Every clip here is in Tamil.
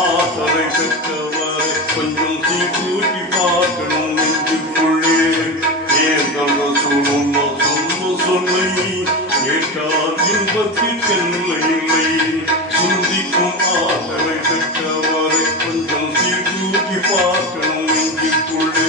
ஆசரை பெற்றவரை கொஞ்சம் சீர்தூக்கி பார்க்கணும் நெஞ்சுக்குள்ளே. ஏந்தல் ரசூலுல்லா சொன்ன சொல்லை கேட்டால் இன்பத்திற்கெல்லை இல்லை. சிந்திக்கும் ஆசரை பெற்றவரை கொஞ்சம் சீர்தூக்கி பார்க்கணும் நெஞ்சுக்குள்ளே.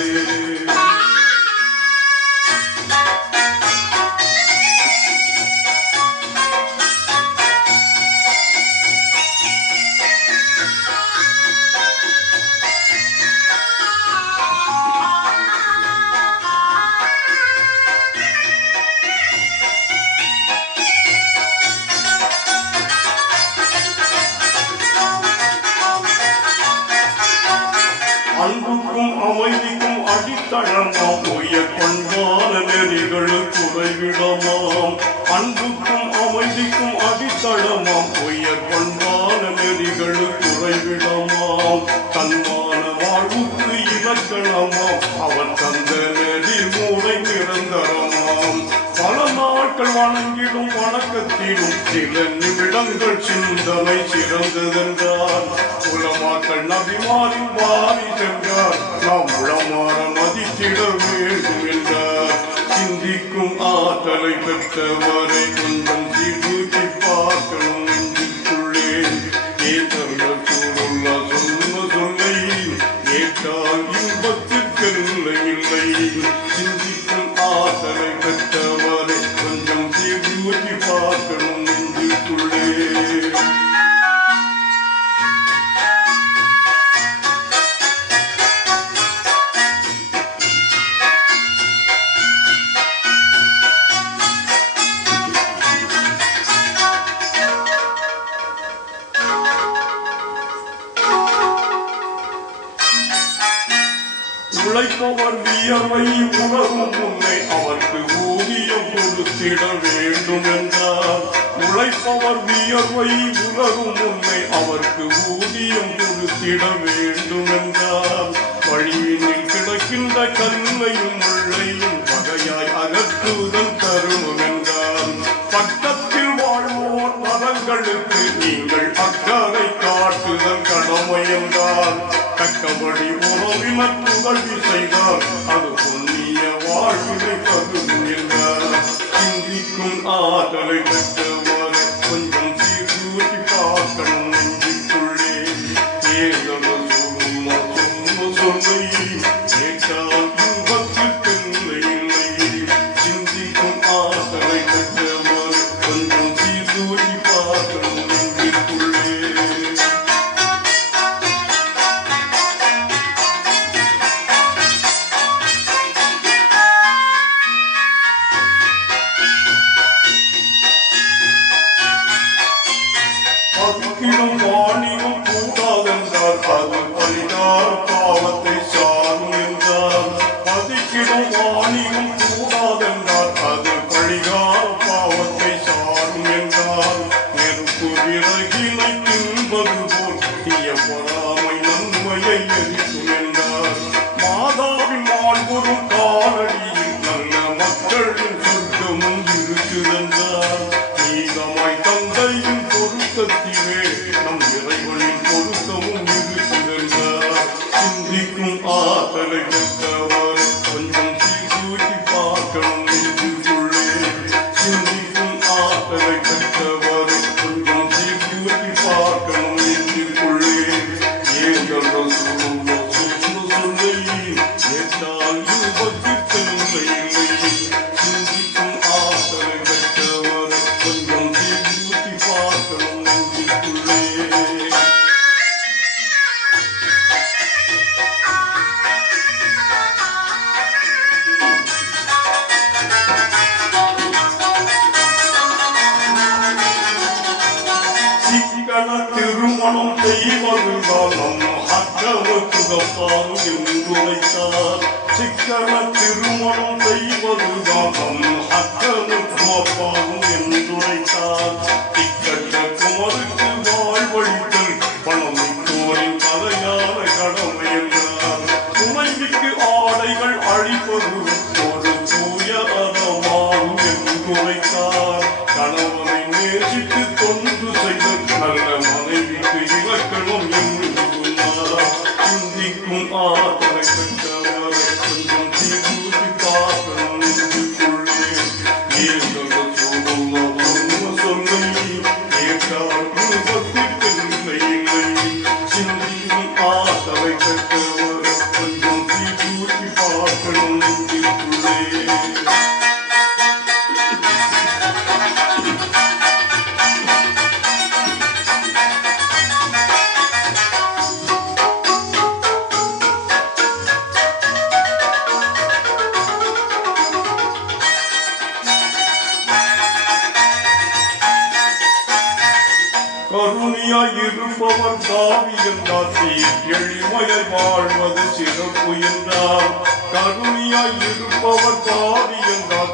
அன்புக்கும் அமைதிக்கும் அடித்தளமாம் உயர் பண்பான நெறிகள் குறைவிடமாம். அன்புக்கும் அமைதிக்கும் அடித்தளமாம் உயர் பண்பான நெறிகள் குறைவிடமாம். தன்மான வாழ்வுக்கு இலக்கணமாம் அவர் தந்த நெறி மூளை நிரந்தரமாம். பல நாட்கள் வணங்கிடும் வணக்கத்திலும் சில நிமிடங்கள் சிந்தனை சிறந்ததென்றார். உலமாக்கள் நபிமாரின் வாரி சென்றார். நாம் உளமாற மதித்திட வேண்டும் என்றார். சிந்திக்கும் ஆற்றலை பெற்றவரை கொஞ்சம் சீர்தூக்கி பார்க்கணும் நெஞ்சுக்குள்ளே. ஏற்றவர்கள் சூழல்லா சொன்ன சொல்லை ஏற்றால் இன்பத்திற்கெல்லை இல்லை. சிந்திக்கும் ஆற்றலை பெற்றவரை கொஞ்சம் சீர்தூக்கி பார்க்கணும் நெஞ்சுக்குள்ளே. உழைப்பவர் வியர்வை உணரும் முன்னே அவருக்கு ஊதியம் கொடுத்திட வேண்டும் என்றார். உழைப்பவர் வியர்வை உணரும் முன்னே அவருக்கு ஊதியம் கொடுத்திட வேண்டும் என்றார். வழியினில் கிடக்கின்ற கல்லையும் முள்ளையும் வகையாய் அகற்றுதல் தருணம் என்றார். பக்கத்தில் வாழ்வோர் மதங்களுக்கு நீங்கள் அக்கறை காட்டுதல் கடமை என்றார். தக்கபடி உறவினர் உதவி செய்தார் அது புண்ணிய வாழ்வினை தரும் என்றார். சிந்திக்கும் ஆற்றலை பெற்றவரை கொஞ்சம் சீர்தூக்கி பார்க்கணும் நெஞ்சுக்குள்ளே. ஏதோ சொல்லுமா சொன்ன சொல்லை கேட்டால் இன்பத்திற்கெல்லை இல்லை. சிந்திக்கும் ஆற்றலை பெற்றவரை கொஞ்சம் சீர்தூக்கி பார்க்கணும் நெஞ்சுக்குள்ளே. பதுக்கிடும் வாணிகம் கூடாதென்றார் அது பரிகார பாவத்தை சாரும் என்றார். பதுக்கிடும் வாணிகம் கூடாதென்றார் அது பரிகார பாவத்தை சாரும் என்றார். நெருப்பு விறகினை தின்பது போல் தீய பொறாமை நன்மையை எரிக்கும் என்றார். மாதாவின் வாழ்வரும் காலடியில் நல்ல மக்களின் சொர்க்கமும் இருக்குதென்றார். நீதமாய் தந்தையின் பொருத்தத்திலே நம் இறைவனின் பொருத்தமும் இருக்குதென்றார். சிந்திக்கும் ஆற்றலை பெற்றவர் கொஞ்சம் சீர்தூக்கி பார்க்கணும் நெஞ்சுக்குள்ளே. சிந்திக்கும் ஆற்றலை பெற்றவர் கொஞ்சம் சீர்தூக்கி பார்க்கணும் நெஞ்சுக்குள்ளே. ஏந்தல் ரசூலுல்லா சொன்ன சொல்லை கேட்டால் இன்பத்திற்கெல்லை இல்லை. சிந்திக்கும் ஆற்றலை பெற்றவர் கொஞ்சம் சீர்தூக்கி பார்க்கணும் நெஞ்சுக்குள்ளே. சிக்கன திருமணம் செய்வதுதான் நம் அக்கவத்துகப்பாரு என்றுரைத்தார். சிக்கன திருமணம் செய்வதுதான் நம் அக்கவத்துகப்பாரு என்றுரைத்தார். திக்கற்ற குமருக்கு வாழ்வழித்தல் பணமிக்கோரின் தலையான கடமை என்றார். துணைவிக்கு ஆடைகள் அழிப்பது ஒரு தூய அறமாகும் என்றுரைத்தார். கணவனை நேசித்து தொண்டு செய்த நல்ல மனைவிக்கு இலக்கணம் என்று ஆதரை பெற்றவரை கொஞ்சம் தீர்த்து பார்க்கணும் நெஞ்சுக்குள்ளே ஏதோ சொல்லுள்ள சொல்லை ஏற்றால் பத்திற்கில்லை சிந்திக்கும் ஆதரை பெற்றவரை கொஞ்சம் தீர்த்து பார்க்கணும் நெஞ்சுக்குள்ளே கருணியாயிருப்பவர் பாவி என்றார் எளிமையை வாழ்வது சிறப்பு என்றார் கருணியாயிருப்பவர் பாவி என்றார்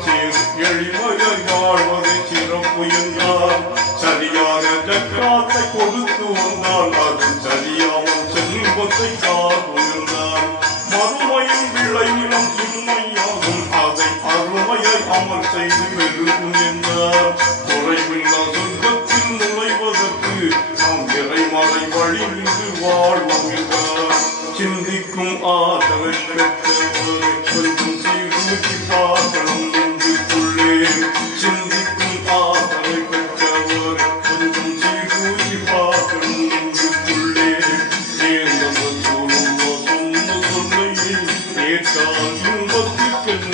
எளிமையை வாழ்வது சிறப்பு என்றார் சரியாக ஜக்காத்தை கொடுத்து வந்தால் அது சரியாமல் செல்வத்தை காக்கும் என்றார் மறுமையின் விளைநிலம் இன்மையாகும் அதை அருமையை அமல் செய்து பெருகும் என்றார் குறைவில்லா சொர்க்கத்தில் நுழைவதற்கு நாம் இறைமறை வழி நின்று வாழ்வோம் என்றார் சிந்திக்கும் ஆதரை பெற்றவரை கொஞ்சம் சீர்தூக்கி பார்க்கணும் நெஞ்சுக்குள்ளே சிந்திக்கும் ஆதரை பெற்றவரை கொஞ்சம் சீர்தூக்கி பார்க்கணும் நெஞ்சுக்குள்ளே ஏந்தவர் சொல்லுவ சொன்ன சொல்லை ஏற்றால் இன்பத்திற்கென்ன